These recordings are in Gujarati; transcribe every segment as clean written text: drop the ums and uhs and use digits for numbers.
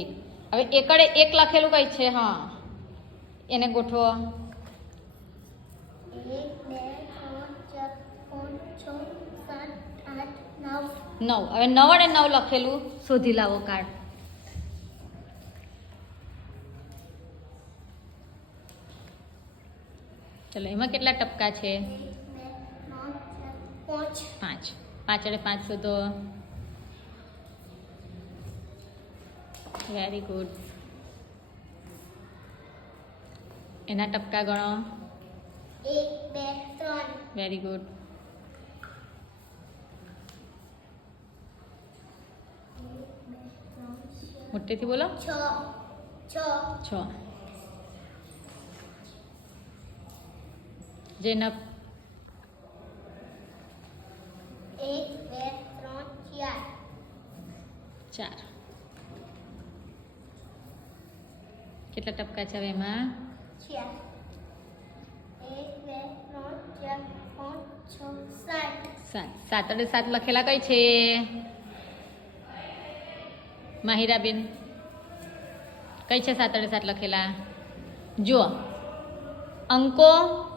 એક. હવે એકડે એક લખેલું કઈ છે? હા, એને ગોઠવો. 1 2 3 4 5 6 7 8 9. 9. હવે 9 અને 9 લખેલું શોધી લાવો કાર્ડ. ચલો, એમાં કેટલા ટપકા છે? 1 2 3 4 5. 5. 5 અને 5 શોધો. Very good. એના ટપકા ગણો. 1 2 3. Very good. મોટેથી બોલો. 6. જેનપ. 1 2 3 4. 4. કેટલા ટપકા છે હવે એમાં? 4 1 2 3 4 5 6 7. 7. 7 અને 7 લખેલા કઈ છે? માહિરાબેન, કઈ છે 7 અને 7 લખેલા? જુઓ, અંકો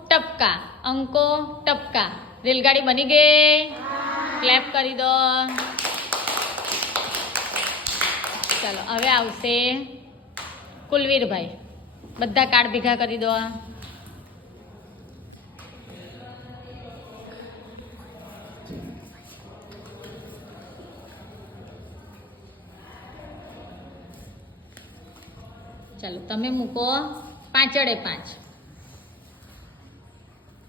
ટપકા, અંકો ટપકા. રેલગાડી બની ગઈ. ક્લેપ કરી દો. ચાલો, હવે આવશે કુલવીરભાઈ. બધા કાર્ડ ભેગા કરી દો. ચાલો, તમે મૂકો 5 અડે 5.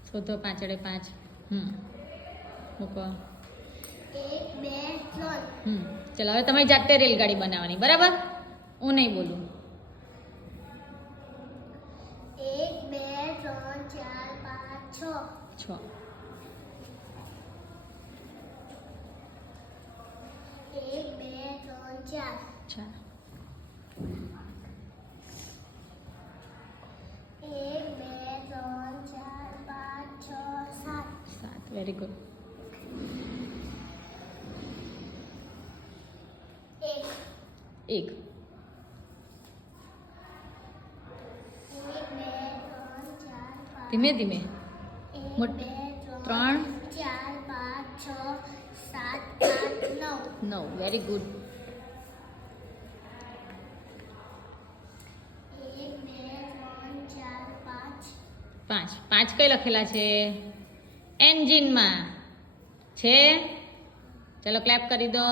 શોધો 5 અડે 5. મૂકો. 1 2 3. ચાલો, હવે તમે જાતે રેલગાડી બનાવવાની, બરાબર? હું નહીં બોલું. 1 2 3 4 5 6. 6. 1 2 3 4. 4. 1 2 3 4 5 6 7. 7. Very good. 1 1. ધીમે ધીમે. 1 2 3 4 5 6 7 8 9. 9. Very good. 1 2 3 4 5. 5. 5 કઈ લખેલા છે? એન્જિનમાં છે. ચલો, ક્લેપ કરી દો.